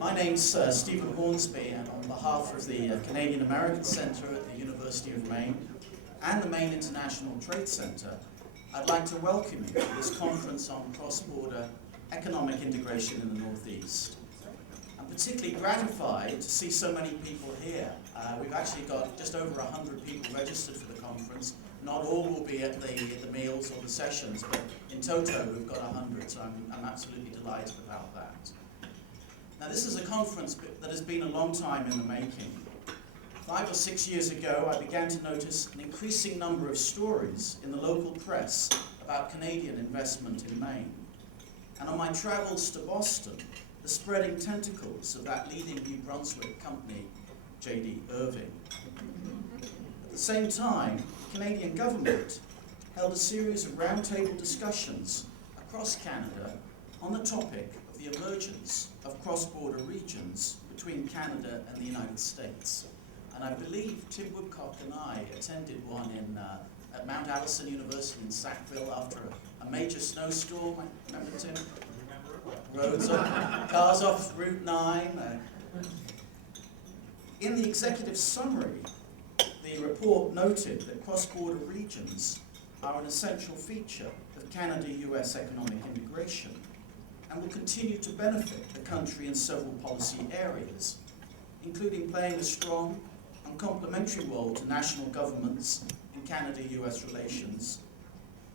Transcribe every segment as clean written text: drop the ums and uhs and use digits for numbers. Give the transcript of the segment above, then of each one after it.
My name's Stephen Hornsby, and on behalf of the Canadian American Centre at the University of Maine and the Maine International Trade Centre, I'd like to welcome you to this conference on cross-border economic integration in the Northeast. I'm particularly gratified to see so many people here. We've actually got just over 100 people registered for the conference. Not all will be at the meals or the sessions, but in toto we've got 100, so I'm absolutely delighted about that. Now, this is a conference that has been a long time in the making. 5 or 6 years ago, I began to notice an increasing number of stories in the local press about Canadian investment in Maine. And on my travels to Boston, the spreading tentacles of that leading New Brunswick company, J.D. Irving. At the same time, the Canadian government held a series of roundtable discussions across Canada on the topic of the emergence of cross-border regions between Canada and the United States. And I believe Tim Woodcock and I attended one at Mount Allison University in Sackville after a major snowstorm. Remember, Tim? Roads off, cars off Route 9. In the executive summary, the report noted that cross-border regions are an essential feature of Canada-US economic integration and will continue to benefit the country in several policy areas, including playing a strong and complementary role to national governments in Canada-US relations,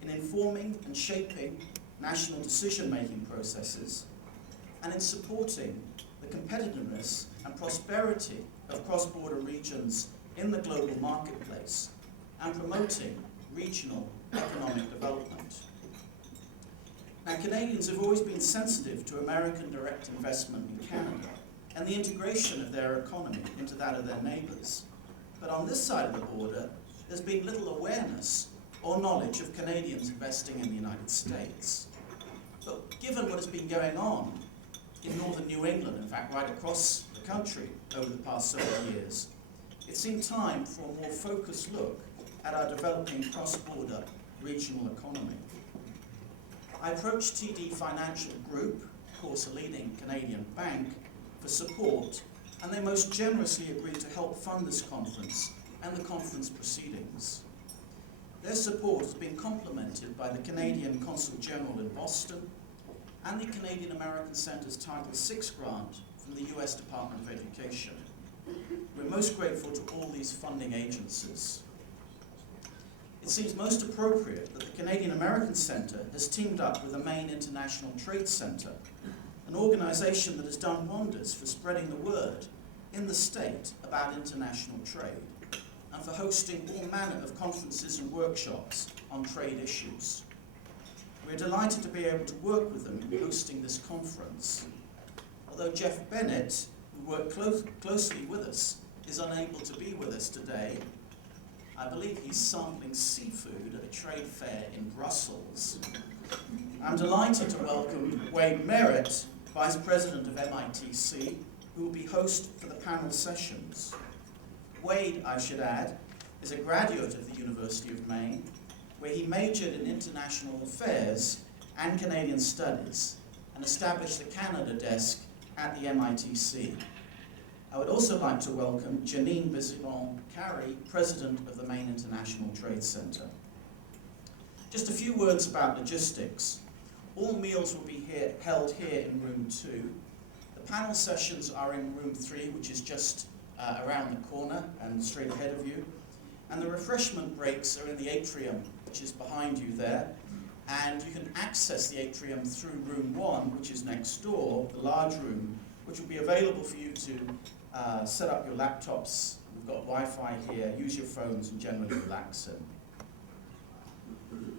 in informing and shaping national decision-making processes, and in supporting the competitiveness and prosperity of cross-border regions in the global marketplace, and promoting regional economic development. Now, Canadians have always been sensitive to American direct investment in Canada and the integration of their economy into that of their neighbours. But on this side of the border, there's been little awareness or knowledge of Canadians investing in the United States. But given what has been going on in northern New England, in fact right across the country over the past several years, it seemed time for a more focused look at our developing cross-border regional economy. I approached TD Financial Group, of course a leading Canadian bank, for support, and they most generously agreed to help fund this conference and the conference proceedings. Their support has been complemented by the Canadian Consul General in Boston and the Canadian American Centre's Title VI grant from the US Department of Education. We're most grateful to all these funding agencies. It seems most appropriate that the Canadian American Centre has teamed up with the Maine International Trade Centre, an organisation that has done wonders for spreading the word in the state about international trade, and for hosting all manner of conferences and workshops on trade issues. We're delighted to be able to work with them in hosting this conference. Although Jeff Bennett, who worked closely with us, is unable to be with us today, I believe he's sampling seafood at a trade fair in Brussels. I'm delighted to welcome Wade Merritt, Vice President of MITC, who will be host for the panel sessions. Wade, I should add, is a graduate of the University of Maine, where he majored in international affairs and Canadian studies, and established the Canada desk at the MITC. I would also like to welcome Janine Bizilon-Carey, President of the Maine International Trade Centre. Just a few words about logistics. All meals will be held here in room 2. The panel sessions are in room 3, which is just around the corner and straight ahead of you. And the refreshment breaks are in the atrium, which is behind you there. And you can access the atrium through room 1, which is next door, the large room, which will be available for you to set up your laptops. We've got Wi-Fi here, use your phones, and generally relax in.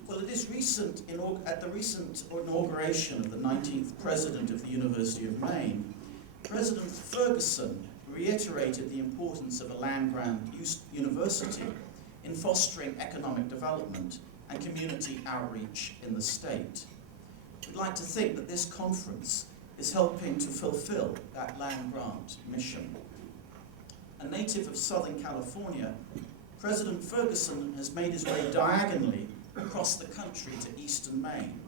Well, it is at the recent inauguration of the 19th President of the University of Maine, President Ferguson reiterated the importance of a land-grant university in fostering economic development and community outreach in the state. We'd like to think that this conference is helping to fulfill that land-grant mission. A native of Southern California, President Ferguson has made his way diagonally across the country to eastern Maine,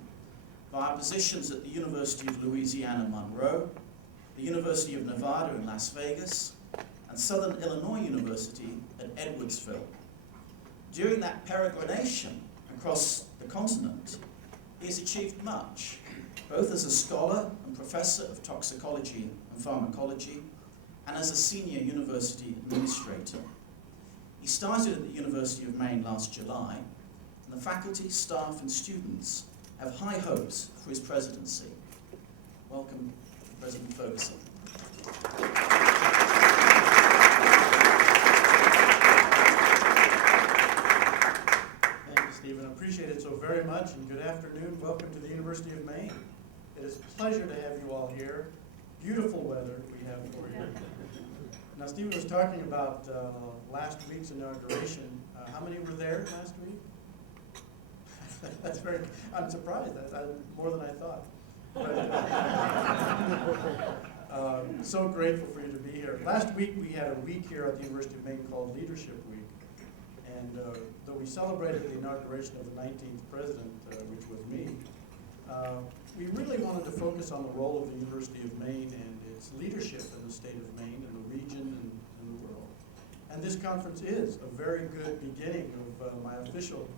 via positions at the University of Louisiana Monroe, the University of Nevada in Las Vegas, and Southern Illinois University at Edwardsville. During that peregrination across the continent, he has achieved much, both as a scholar and professor of toxicology and pharmacology, and as a senior university administrator. He started at the University of Maine last July, and the faculty, staff, and students have high hopes for his presidency. Welcome, President Ferguson. Thank you, Stephen. I appreciate it so very much, and good afternoon. Welcome to the University of Maine. It is a pleasure to have you all here. Beautiful weather we have for you. Now, Stephen was talking about last week's inauguration. How many were there last week? That's very, I'm surprised. That's more than I thought. But, so grateful for you to be here. Last week we had a week here at the University of Maine called Leadership Week. And though we celebrated the inauguration of the 19th president, which was me, we really wanted to focus on the role of the University of Maine and its leadership in the state of Maine and the region and the world. And this conference is a very good beginning of my official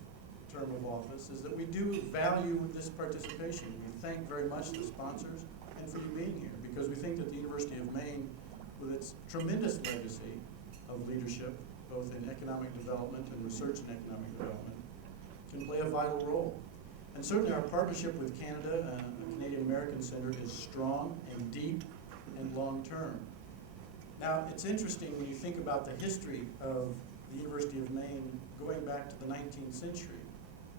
term of office, is that we do value this participation. We thank very much the sponsors and for you being here, because we think that the University of Maine, with its tremendous legacy of leadership, both in economic development and research in economic development, can play a vital role. And certainly our partnership with Canada and the Canadian American Centre is strong and deep and long-term. Now, it's interesting when you think about the history of the University of Maine going back to the 19th century,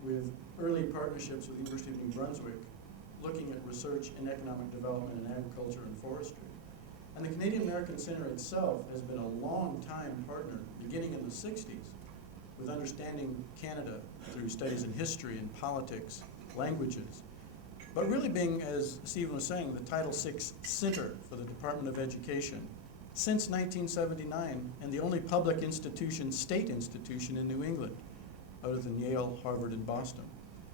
with early partnerships with the University of New Brunswick, looking at research in economic development in agriculture and forestry. And the Canadian American Centre itself has been a long-time partner, beginning in the 60s, with understanding Canada through studies in history and politics, languages, but really being, as Stephen was saying, the Title VI Center for the Department of Education since 1979, and the only public institution, state institution in New England, other than Yale, Harvard, and Boston.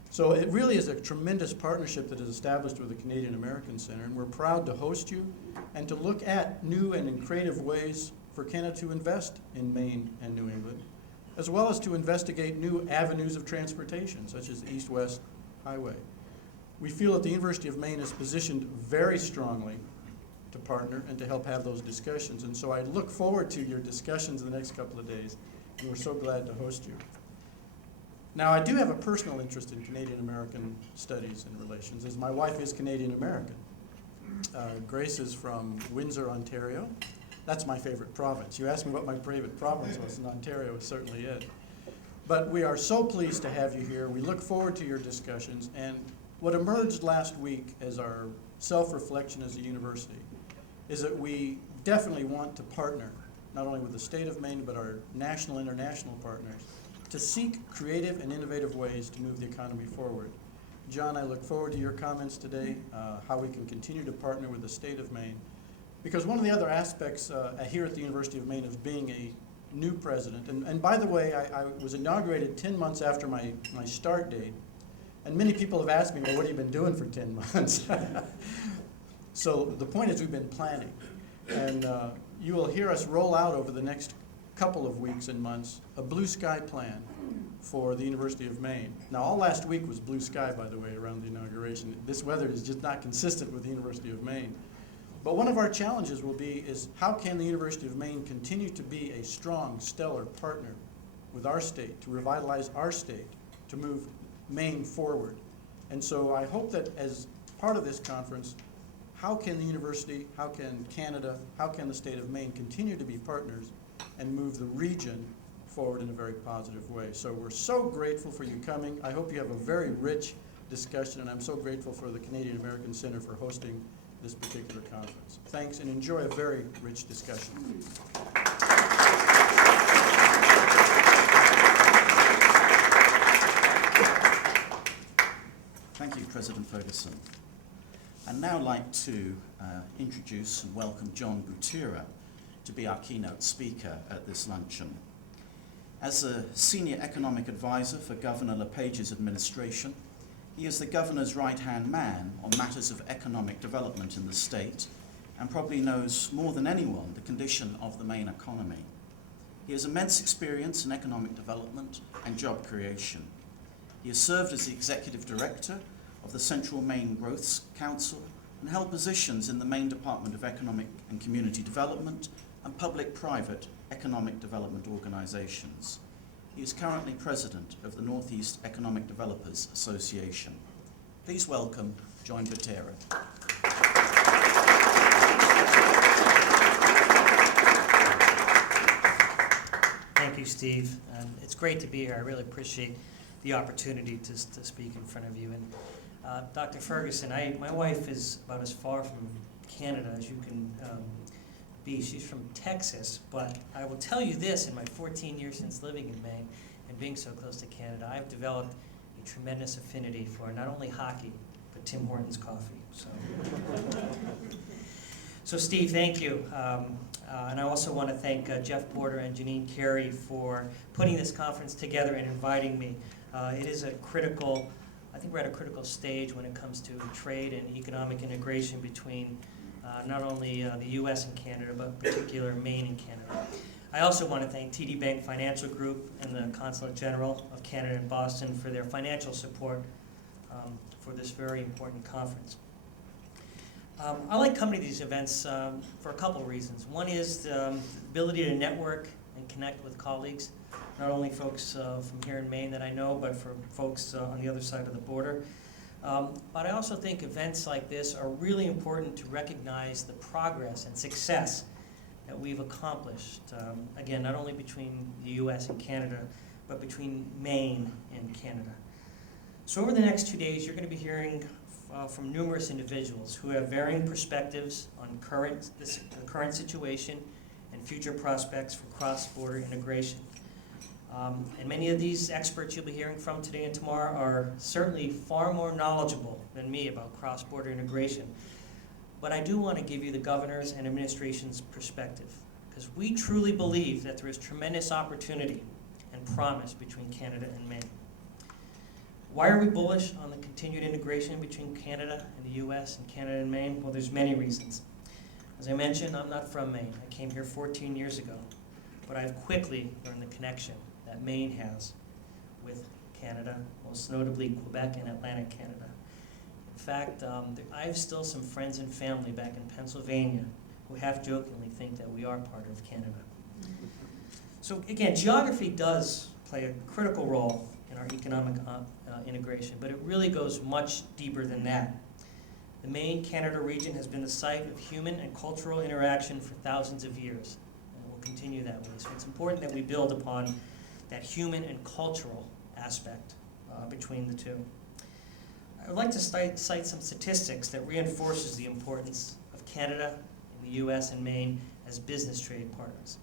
So it really is a tremendous partnership that is established with the Canadian American Centre, and we're proud to host you and to look at new and in creative ways for Canada to invest in Maine and New England, as well as to investigate new avenues of transportation, such as the East-West Highway. We feel that the University of Maine is positioned very strongly to partner and to help have those discussions, and so I look forward to your discussions in the next couple of days, and we're so glad to host you. Now, I do have a personal interest in Canadian American studies and relations, as my wife is Canadian American. Grace is from Windsor, Ontario. That's my favorite province. You asked me what my favorite province was, and Ontario is certainly it. But we are so pleased to have you here. We look forward to your discussions, and what emerged last week as our self-reflection as a university is that we definitely want to partner, not only with the state of Maine, but our national and international partners, to seek creative and innovative ways to move the economy forward. John, I look forward to your comments today, how we can continue to partner with the state of Maine. Because one of the other aspects here at the University of Maine of being a new president, and by the way, I was inaugurated 10 months after my start date, and many people have asked me, well, what have you been doing for 10 months? So the point is we've been planning, and you will hear us roll out over the next couple of weeks and months a blue sky plan for the University of Maine. Now, all last week was blue sky, by the way, around the inauguration. This weather is just not consistent with the University of Maine. But one of our challenges will be is how can the University of Maine continue to be a strong, stellar partner with our state, to revitalize our state, to move Maine forward. And so I hope that as part of this conference, how can the university, how can Canada, how can the state of Maine continue to be partners and move the region forward in a very positive way. So we're so grateful for you coming. I hope you have a very rich discussion, and I'm so grateful for the Canadian American Centre for hosting this particular conference. Thanks, and enjoy a very rich discussion. Thank you, President Ferguson. I'd now like to introduce and welcome John Butera to be our keynote speaker at this luncheon. As a senior economic advisor for Governor LePage's administration, he is the governor's right-hand man on matters of economic development in the state and probably knows more than anyone the condition of the Maine economy. He has immense experience in economic development and job creation. He has served as the Executive Director of the Central Maine Growth Council and held positions in the Maine Department of Economic and Community Development and public-private economic development organizations. He is currently President of the Northeast Economic Developers Association. Please welcome John Butera. Thank you, Steve. It's great to be here. I really appreciate the opportunity to speak in front of you. And Dr. Ferguson, my wife is about as far from Canada as you can be. She's from Texas, but I will tell you this, in my 14 years since living in Maine and being so close to Canada, I've developed a tremendous affinity for not only hockey, but Tim Hortons coffee. So Steve, thank you. And I also want to thank Jeff Porter and Janine Carey for putting this conference together and inviting me. It is I think we're at a critical stage when it comes to trade and economic integration between not only the U.S. and Canada, but in particular Maine and Canada. I also want to thank TD Bank Financial Group and the Consulate General of Canada in Boston for their financial support for this very important conference. I like coming to these events for a couple of reasons. One is the ability to network and connect with colleagues, not only folks from here in Maine that I know, but for folks on the other side of the border. But I also think events like this are really important to recognize the progress and success that we've accomplished, again, not only between the U.S. and Canada, but between Maine and Canada. So over the next 2 days, you're going to be hearing from numerous individuals who have varying perspectives on the current situation and future prospects for cross-border integration. And many of these experts you'll be hearing from today and tomorrow are certainly far more knowledgeable than me about cross-border integration. But I do want to give you the governor's and administration's perspective, because we truly believe that there is tremendous opportunity and promise between Canada and Maine. Why are we bullish on the continued integration between Canada and the U.S. and Canada and Maine? Well, there's many reasons. As I mentioned, I'm not from Maine. I came here 14 years ago, but I've quickly learned the connection that Maine has with Canada, most notably Quebec and Atlantic Canada. In fact, I have still some friends and family back in Pennsylvania who half-jokingly think that we are part of Canada. So again, geography does play a critical role in our economic integration, but it really goes much deeper than that. The Maine-Canada region has been the site of human and cultural interaction for thousands of years, and it will continue that way. So it's important that we build upon that human and cultural aspect between the two. I would like to cite some statistics that reinforces the importance of Canada and the U.S. and Maine as business trade partners.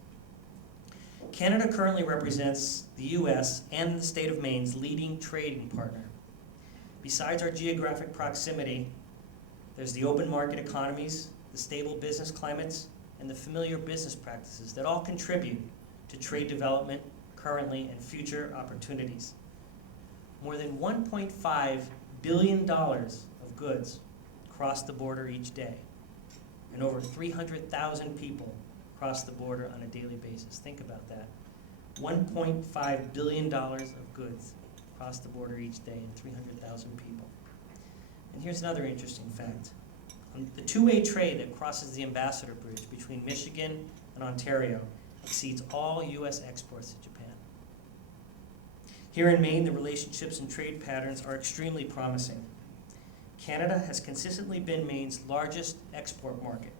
Canada currently represents the U.S. and the state of Maine's leading trading partner. Besides our geographic proximity, there's the open market economies, the stable business climates, and the familiar business practices that all contribute to trade development currently and future opportunities. More than $1.5 billion of goods cross the border each day, and over 300,000 people cross the border on a daily basis. Think about that. $1.5 billion of goods cross the border each day and 300,000 people. And here's another interesting fact. The two-way trade that crosses the Ambassador Bridge between Michigan and Ontario exceeds all U.S. exports to Japan. Here in Maine, the relationships and trade patterns are extremely promising. Canada has consistently been Maine's largest export market,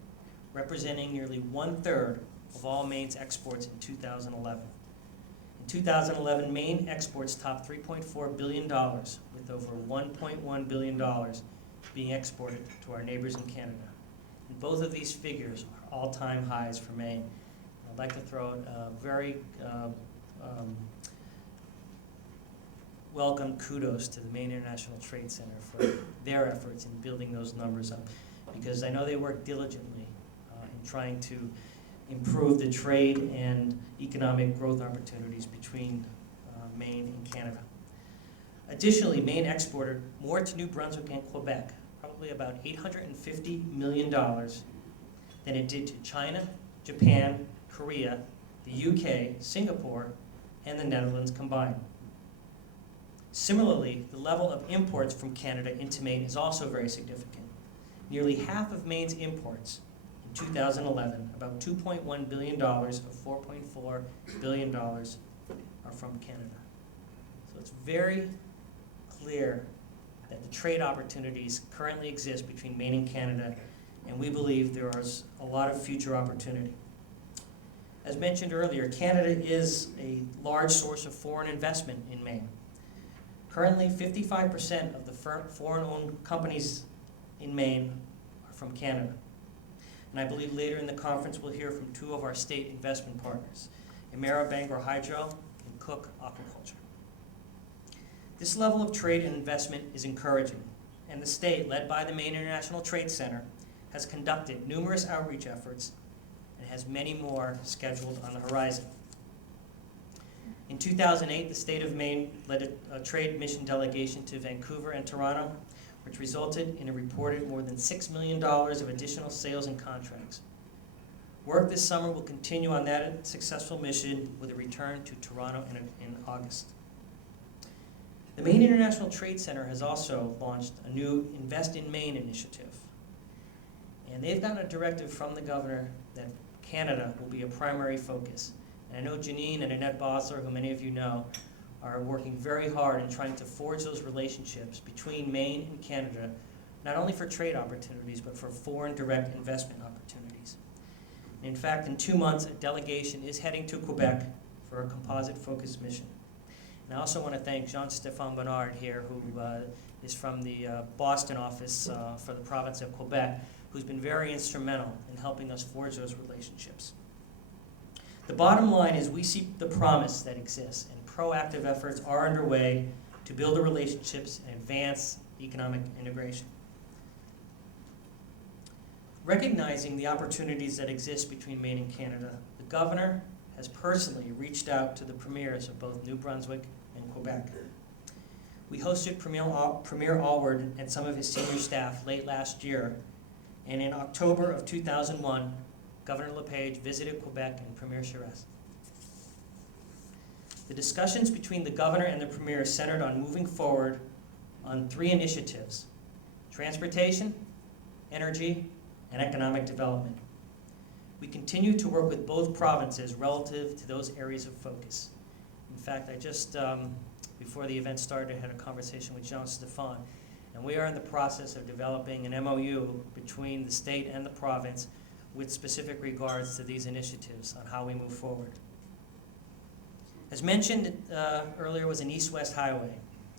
representing nearly 1/3 of all Maine's exports in 2011. In 2011, Maine exports topped $3.4 billion, with over $1.1 billion being exported to our neighbors in Canada. And both of these figures are all-time highs for Maine. I'd like to throw out a very welcome kudos to the Maine International Trade Center for their efforts in building those numbers up, because I know they work diligently in trying to improve the trade and economic growth opportunities between Maine and Canada. Additionally, Maine exported more to New Brunswick and Quebec, probably about $850 million than it did to China, Japan, Korea, the UK, Singapore, and the Netherlands combined. Similarly, the level of imports from Canada into Maine is also very significant. Nearly half of Maine's imports in 2011, about $2.1 billion of $4.4 billion, are from Canada. So it's very clear that the trade opportunities currently exist between Maine and Canada, and we believe there is a lot of future opportunity. As mentioned earlier, Canada is a large source of foreign investment in Maine. Currently, 55% of the foreign-owned companies in Maine are from Canada. And I believe later in the conference we'll hear from two of our state investment partners, Emera Bangor Hydro and Cook Aquaculture. This level of trade and investment is encouraging, and the state, led by the Maine International Trade Center, has conducted numerous outreach efforts and has many more scheduled on the horizon. In 2008, the state of Maine led a trade mission delegation to Vancouver and Toronto, which resulted in a reported more than $6 million of additional sales and contracts. Work this summer will continue on that successful mission with a return to Toronto in August. The Maine International Trade Center has also launched a new Invest in Maine initiative. And they've gotten a directive from the governor that Canada will be a primary focus. And I know Janine and Annette Bosler, who many of you know, are working very hard in trying to forge those relationships between Maine and Canada, not only for trade opportunities, but for foreign direct investment opportunities. And in fact, in 2 months, a delegation is heading to Quebec for a composite focus mission. And I also want to thank Jean-Stéphane Bernard here, who is from the Boston office for the province of Quebec, who's been very instrumental in helping us forge those relationships. The bottom line is we see the promise that exists, and proactive efforts are underway to build the relationships and advance economic integration. Recognizing the opportunities that exist between Maine and Canada, the governor has personally reached out to the premiers of both New Brunswick and Quebec. We hosted Premier Alward and some of his senior staff late last year, and in October of 2001, Governor LePage visited Quebec and Premier Charest. The discussions between the governor and the premier centered on moving forward on 3 initiatives: transportation, energy, and economic development. We continue to work with both provinces relative to those areas of focus. In fact, I just, before the event started, had a conversation with Jean-Stéphane, and we are in the process of developing an MOU between the state and the province with specific regards to these initiatives on how we move forward. As mentioned earlier was an east-west highway.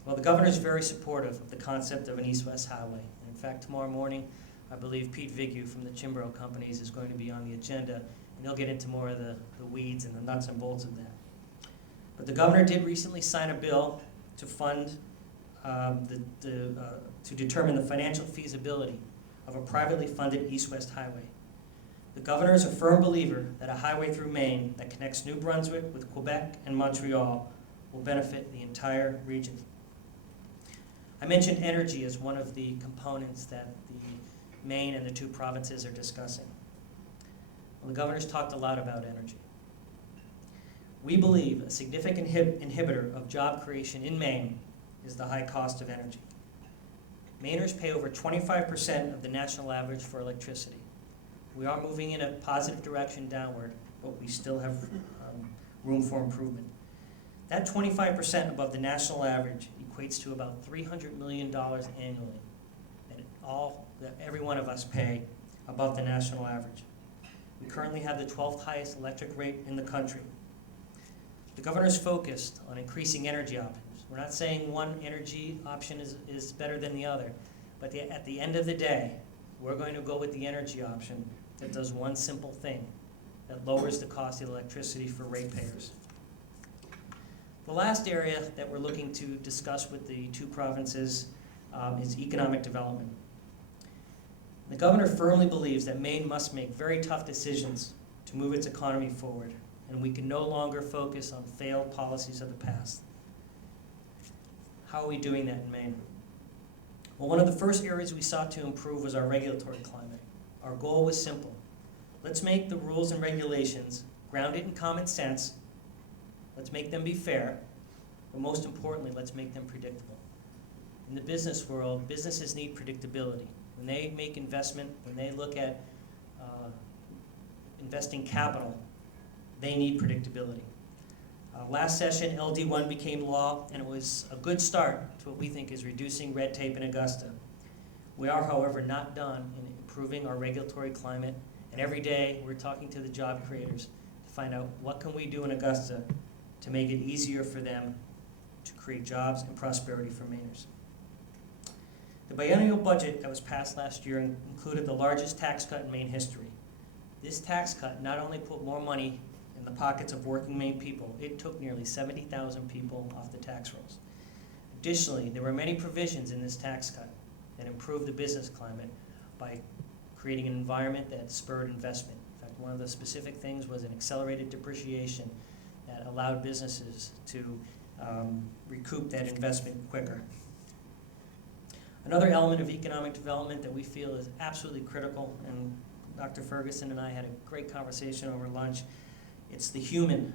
Well, the governor is very supportive of the concept of an east-west highway. In fact, tomorrow morning, I believe Pete Vigu from the Chimbro companies is going to be on the agenda, and he'll get into more of the weeds and the nuts and bolts of that. But the governor did recently sign a bill to fund, to determine the financial feasibility of a privately funded east-west highway. The governor is a firm believer that a highway through Maine that connects New Brunswick with Quebec and Montreal will benefit the entire region. I mentioned energy as one of the components that the Maine and the 2 provinces are discussing. Well, the governor's talked a lot about energy. We believe a significant inhibitor of job creation in Maine is the high cost of energy. Mainers pay over 25% of the national average for electricity. We are moving in a positive direction downward, but we still have room for improvement. That 25% above the national average equates to about $300 million annually that every one of us pay above the national average. We currently have the 12th highest electric rate in the country. The governor is focused on increasing energy options. We're not saying one energy option is better than the other, but at the end of the day, we're going to go with the energy option that does one simple thing, that lowers the cost of electricity for ratepayers. The last area that we're looking to discuss with the 2 provinces is economic development. The governor firmly believes that Maine must make very tough decisions to move its economy forward, and we can no longer focus on failed policies of the past. How are we doing that in Maine? Well, one of the first areas we sought to improve was our regulatory climate. Our goal was simple: Let's make the rules and regulations grounded in common sense. Let's make them be fair. But most importantly, let's make them predictable. In the business world, businesses need predictability. When they make investment, when they look at investing capital, they need predictability. Last session, LD1 became law, and it was a good start to what we think is reducing red tape in Augusta. We are, however, not done in improving our regulatory climate, and every day we're talking to the job creators to find out what can we do in Augusta to make it easier for them to create jobs and prosperity for Mainers. The biennial budget that was passed last year included the largest tax cut in Maine history. This tax cut not only put more money in the pockets of working Maine people, it took nearly 70,000 people off the tax rolls. Additionally, there were many provisions in this tax cut that improved the business climate by creating an environment that spurred investment. In fact, one of the specific things was an accelerated depreciation that allowed businesses to recoup that investment quicker. Another element of economic development that we feel is absolutely critical, and Dr. Ferguson and I had a great conversation over lunch, it's the human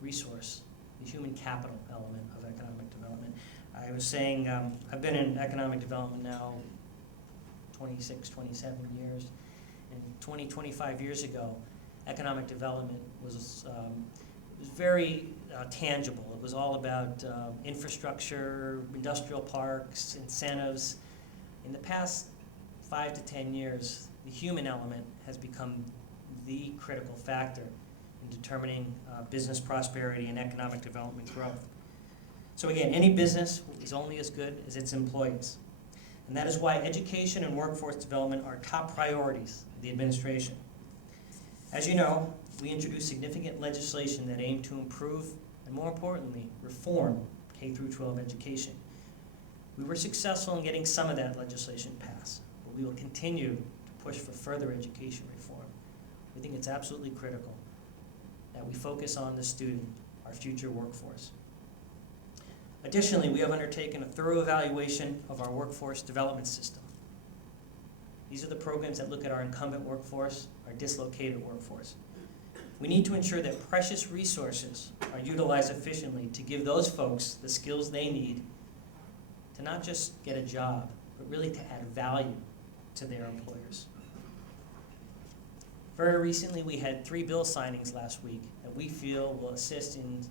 resource, the human capital element of economic development. I was saying, I've been in economic development now 26, 27 years, and 20, 25 years ago, economic development was very tangible. It was all about infrastructure, industrial parks, incentives. In the past 5 to 10 years, the human element has become the critical factor in determining business prosperity and economic development growth. So again, any business is only as good as its employees. And that is why education and workforce development are top priorities of the administration. As you know, we introduced significant legislation that aimed to improve and, more importantly, reform K-12 education. We were successful in getting some of that legislation passed, but we will continue to push for further education reform. We think it's absolutely critical that we focus on the student, our future workforce. Additionally, we have undertaken a thorough evaluation of our workforce development system. These are the programs that look at our incumbent workforce, our dislocated workforce. We need to ensure that precious resources are utilized efficiently to give those folks the skills they need to not just get a job, but really to add value to their employers. Very recently, we had 3 bill signings last week that we feel will assist in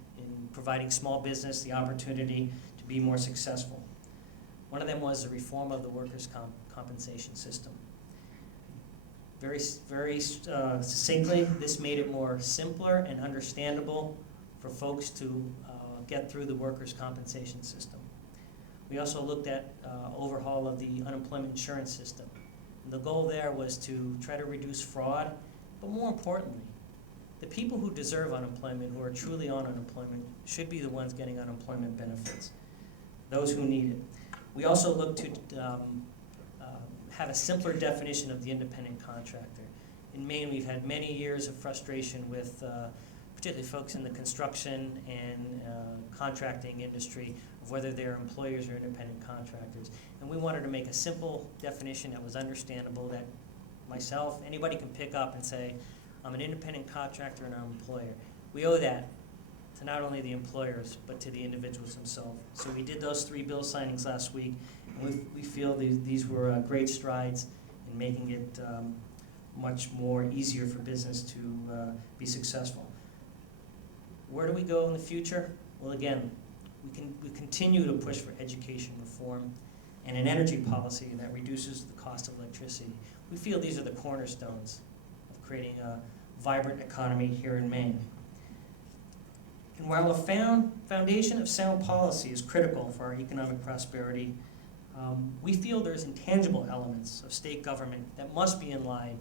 providing small business the opportunity to be more successful. One of them was the reform of the workers' compensation system. Very succinctly, this made it more simpler and understandable for folks to get through the workers' compensation system. We also looked at overhaul of the unemployment insurance system. And the goal there was to try to reduce fraud, but more importantly, the people who deserve unemployment, who are truly on unemployment, should be the ones getting unemployment benefits, those who need it. We also looked to have a simpler definition of the independent contractor. In Maine, we've had many years of frustration with particularly folks in the construction and contracting industry of whether they're employers or independent contractors. And we wanted to make a simple definition that was understandable, that myself, anybody can pick up and say, I'm an independent contractor and I'm an employer. We owe that to not only the employers, but to the individuals themselves. So we did those 3 bill signings last week, and we feel these were great strides in making it much more easier for business to be successful. Where do we go in the future? Well, again, we continue to push for education reform and an energy policy that reduces the cost of electricity. We feel these are the cornerstones of creating a vibrant economy here in Maine. And while a foundation of sound policy is critical for our economic prosperity, we feel there's intangible elements of state government that must be in line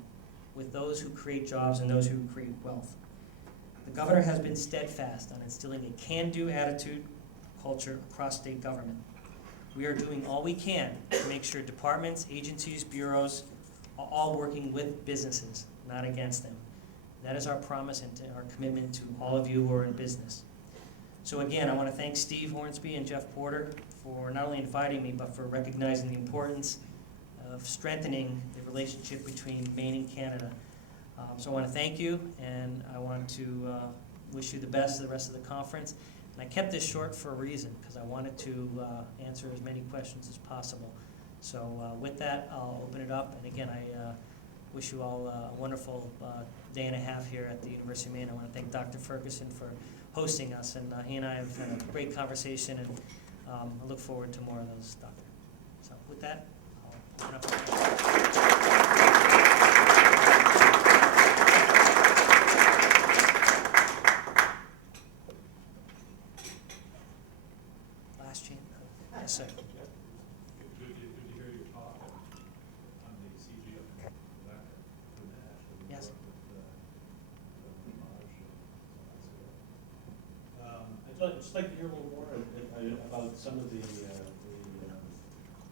with those who create jobs and those who create wealth. The governor has been steadfast on instilling a can-do attitude culture across state government. We are doing all we can to make sure departments, agencies, bureaus are all working with businesses, not against them. That is our promise and our commitment to all of you who are in business. So again, I want to thank Steve Hornsby and Jeff Porter for not only inviting me, but for recognizing the importance of strengthening the relationship between Maine and Canada. So I want to thank you, and I want to wish you the best of the rest of the conference. And I kept this short for a reason, because I wanted to answer as many questions as possible. So with that, I'll open it up. And again, I wish you all a wonderful day and a half here at the University of Maine. I want to thank Dr. Ferguson for hosting us, and he and I have had a great conversation, and I look forward to more of those, Doctor. So with that, I'll open up. Last chance. Yes, sir. Good to hear your talk on the CG up in Quebec. Yes. I'd just like to hear a little more about some of the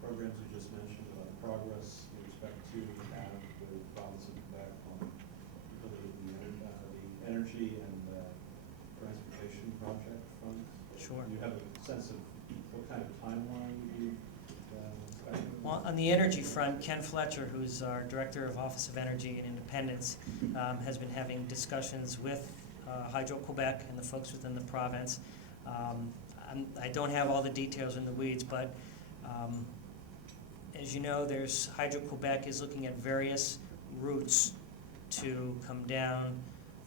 programs you just mentioned, about the progress you expect to have with the province of Quebec on the energy and transportation project fronts. Sure. Do you have a sense of what kind of timeline you expecting? Well, on the energy front, Ken Fletcher, who's our Director of Office of Energy and Independence, has been having discussions with Hydro-Quebec and the folks within the province. I don't have all the details in the weeds, but as you know, Hydro-Quebec is looking at various routes to come down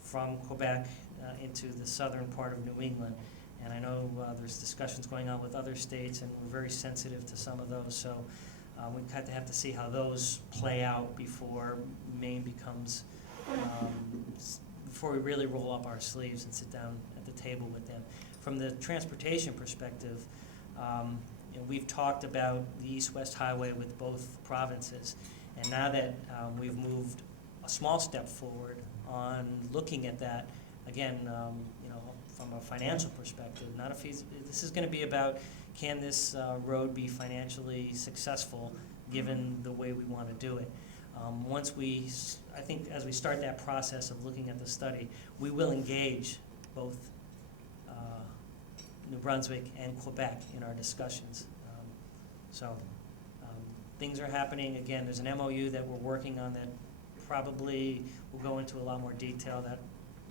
from Quebec into the southern part of New England. And I know there's discussions going on with other states, and we're very sensitive to some of those. So we kind of have to see how those play out before Maine becomes, before we really roll up our sleeves and sit down at the table with them. From the transportation perspective, we've talked about the east-west highway with both provinces. And now that we've moved a small step forward on looking at that, again, from a financial perspective, this is going to be about, can this road be financially successful given the way we want to do it. I think as we start that process of looking at the study, we will engage both New Brunswick and Quebec in our discussions. Things are happening. Again, there's an MOU that we're working on that probably will go into a lot more detail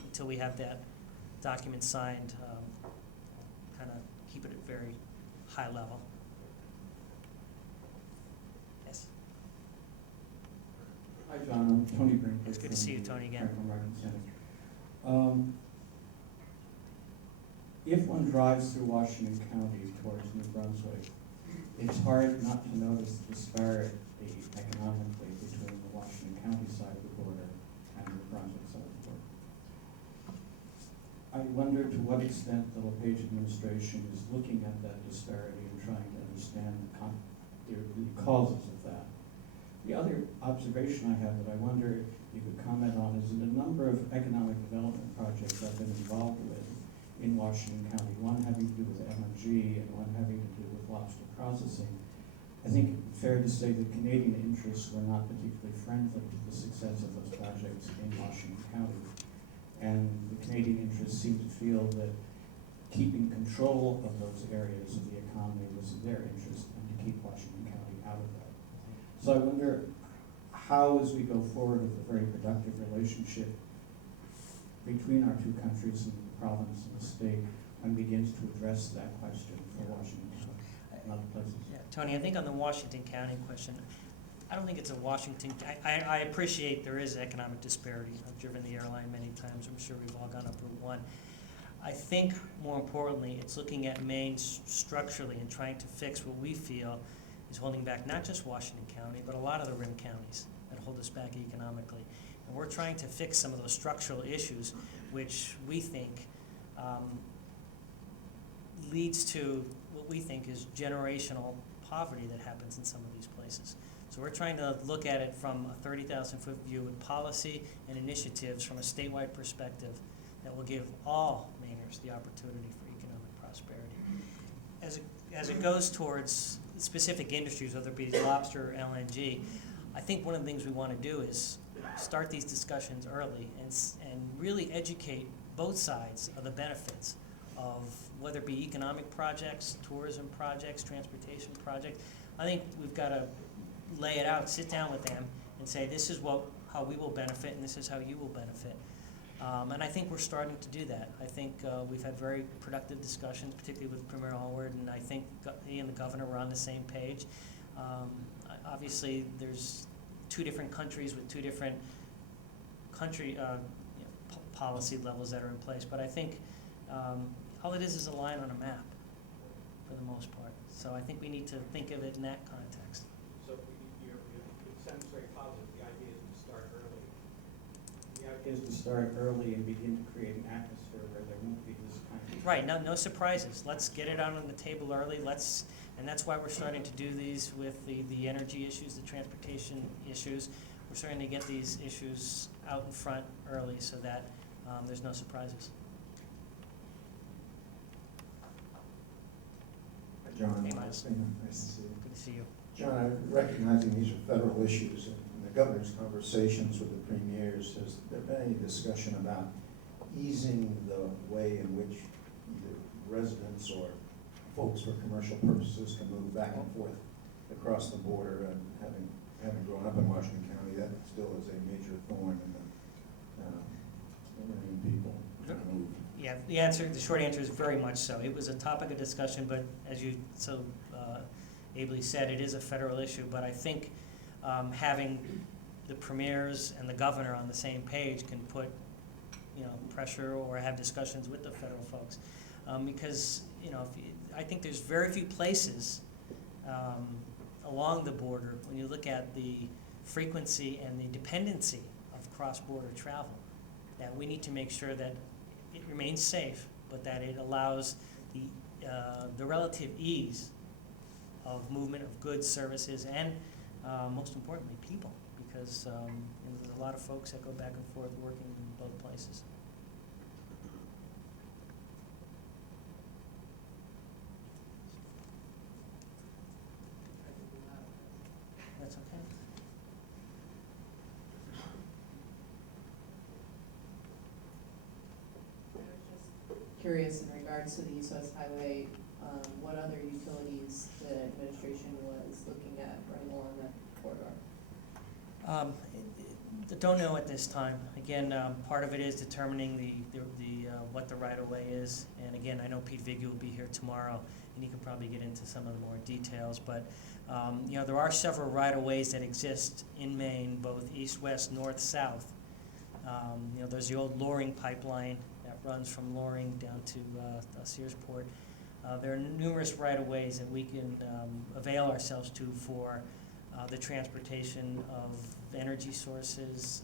until we have that document signed, kind of keep it at very high level. Yes. Hi, John. I'm Tony Brinkley. It's good to see you, Tony, again. From Martin Center. If one drives through Washington County towards New Brunswick, it's hard not to notice the disparity economically between the Washington County side of the border and the New Brunswick side of the border. I wonder to what extent the LePage administration is looking at that disparity and trying to understand the causes of that. The other observation I have that I wonder if you could comment on is that a number of economic development projects I've been involved with in Washington County, one having to do with LNG and one having to do with lobster processing. I think it's fair to say that Canadian interests were not particularly friendly to the success of those projects in Washington County. And the Canadian interests seem to feel that keeping control of those areas of the economy was in their interest, and to keep Washington County out of that. So I wonder how, as we go forward with a very productive relationship between our two countries and the province and the state, one begins to address that question for Washington County and other places. Yeah, Tony, I think on the Washington County question, I don't think it's a Washington, I appreciate there is economic disparity. I've driven the airline many times. I'm sure we've all gone up Route 1. I think more importantly, it's looking at Maine structurally and trying to fix what we feel is holding back not just Washington County, but a lot of the rim counties that hold us back economically. And we're trying to fix some of those structural issues, which we think leads to what we think is generational poverty that happens in some of these places. So we're trying to look at it from a 30,000-foot view with policy and initiatives from a statewide perspective that will give all Mainers the opportunity for economic prosperity. As it goes towards specific industries, whether it be lobster or LNG, I think one of the things we want to do is start these discussions early and really educate both sides of the benefits of whether it be economic projects, tourism projects, transportation projects. I think we've got to lay it out, sit down with them and say, this is what how we will benefit, and this is how you will benefit. And I think we're starting to do that. I think we've had very productive discussions, particularly with Premier Allward, and I think he and the governor were on the same page. Obviously, there's two different countries with two different policy levels that are in place, but I think all it is a line on a map for the most part. So I think we need to think of it in that context. So it sounds very positive. The idea is to start early. The idea is to start early and begin to create an atmosphere where there won't be this kind of... Right, no surprises. Let's get it out on the table early. And that's why we're starting to do these with the energy issues, the transportation issues. We're starting to get these issues out in front early so that there's no surprises. John, Hey, Miles. nice to see you. Good to see you. John, recognizing these are federal issues, and in the governor's conversations with the premiers, has there been any discussion about easing the way in which either residents or folks for commercial purposes can move back and forth across the border? And having grown up in Washington County, that still is a major thorn in the Maine people trying to move. Yeah, the short answer is very much so. It was a topic of discussion, but as you so ably said, it is a federal issue. But I think having the premiers and the governor on the same page can put, pressure or have discussions with the federal folks, because I think there's very few places along the border when you look at the frequency and the dependency of cross-border travel that we need to make sure that it remains safe, but that it allows the relative ease of movement of goods, services, and most importantly, people, because there's a lot of folks that go back and forth working in both places. That's okay. Curious in regards to the East-West Highway, what other utilities the administration was looking at running along that corridor? Don't know at this time. Again, part of it is determining what the right-of-way is. And again, I know Pete Vigil will be here tomorrow, and he can probably get into some of the more details. But there are several right-of-ways that exist in Maine, both east, west, north, south. There's the old Loring pipeline that runs from Loring down to Searsport. There are numerous right-of-ways that we can avail ourselves to for the transportation of energy sources,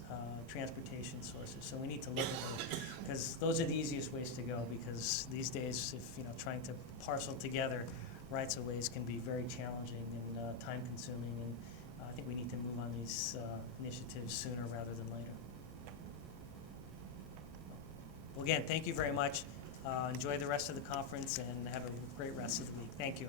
transportation sources. So we need to look at them, because those are the easiest ways to go, because these days, if trying to parcel together rights-of-ways can be very challenging and time-consuming, and I think we need to move on these initiatives sooner rather than later. Well, again, thank you very much. Enjoy the rest of the conference and have a great rest of the week. Thank you.